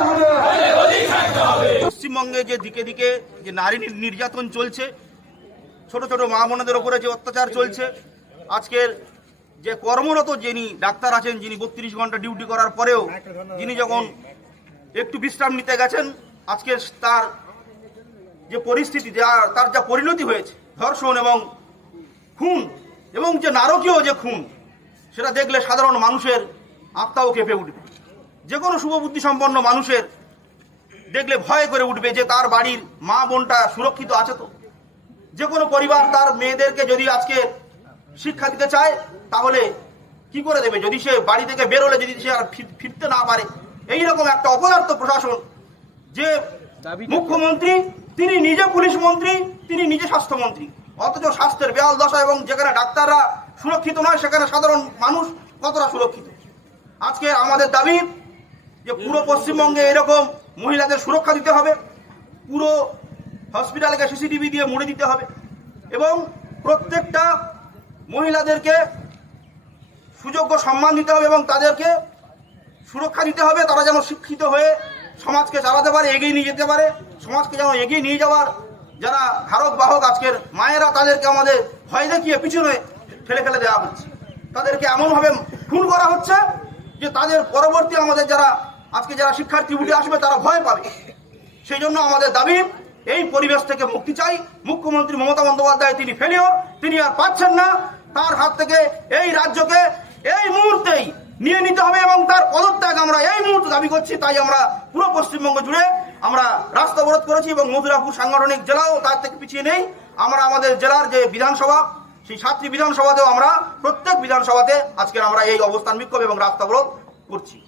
হবে পশ্চিমবঙ্গে যে দিকে দিকে যে নির- নির্যাতন চলছে, ছোট ছোট মা বোনদের ওপরে যে অত্যাচার চলছে আজকের যে কর্মরত যিনি ডাক্তার আছেন, যিনি বত্রিশ ঘণ্টা ডিউটি করার পরেও যিনি যখন একটু বিশ্রাম নিতে গেছেন, আজকে তার যে পরিস্থিতি, যা তার যা পরিণতি হয়েছে, ধর্ষণ এবং খুন এবং যে নারকীয় যে খুন, সেটা দেখলে সাধারণ মানুষের আত্মাও কেঁপে উঠবে। যে কোনো শুভবুদ্ধি সম্পন্ন মানুষের দেখলে ভয় করে উঠবে যে তার বাড়ির মা বোনটা সুরক্ষিত আছে তো। যে কোনো পরিবার তার মেয়েদেরকে যদি আজকে শিক্ষা দিতে চায় তাহলে কি করে দেবে? যদি সে বাড়ি থেকে বেরোলে যদি সে আর ফিরতে না পারে এই রকম একটা অপদার্থ প্রশাসন যে মুখ্যমন্ত্রী তিনি নিজে পুলিশ মন্ত্রী তিনি নিজে স্বাস্থ্যমন্ত্রী। অথচ স্বাস্থ্যের বেয়াল দশা এবং যেখানে ডাক্তাররা সুরক্ষিত নয় সেখানে সাধারণ মানুষ কতটা সুরক্ষিত? আজকে আমাদের দাবি যে পুরো পশ্চিমবঙ্গে এরকম মহিলাদের সুরক্ষা দিতে হবে পুরো হসপিটালকে সিসিটিভি দিয়ে মুড়ে দিতে হবে এবং প্রত্যেকটা মহিলাদেরকে সুযোগ্য সম্মান দিতে হবে এবং তাদেরকে সুরক্ষা দিতে হবে। তারা যেন শিক্ষিত হয়ে সমাজকে চালাতে পারে, এগিয়ে নিয়ে যেতে পারে। সমাজকে যেন এগিয়ে নিয়ে যাওয়ার যারা ধারক, বাহক আজকের মায়েরা, তাদেরকে আমাদের ভয় দেখিয়ে পিছনে ফেলে ফেলে দেওয়া হচ্ছে। তাদেরকে এমনভাবে খুন করা হচ্ছে যে তাদের পরবর্তী আমাদের যারা, আজকে যারা শিক্ষার্থী উঠে আসবে, তারা ভয় পাবে। সেই জন্য আমাদের দাবি এই পরিবেশ থেকে মুক্তি চাই। মুখ্যমন্ত্রী মমতা বন্দ্যোপাধ্যায় তিনি ফেলিও তিনি আর পাচ্ছেন না। তার হাত থেকে এই রাজ্যকে এই মুহূর্তেই নিয়ে নিতে হবে এবং তার পদত্যাগ আমরা এই মুহূর্তে দাবি করছি, তাই আমরা পুরো পশ্চিমবঙ্গ জুড়ে আমরা রাস্তা অবরোধ করেছি এবং মথুরাপুর সাংগঠনিক জেলাও তার থেকে পিছিয়ে নেই। আমরা আমাদের জেলার যে বিধানসভা, সেই সাতটি বিধানসভাতেও আমরা, প্রত্যেক বিধানসভাতে আজকে আমরা এই অবস্থান বিক্ষোভ এবং রাস্তা অবরোধ করছি।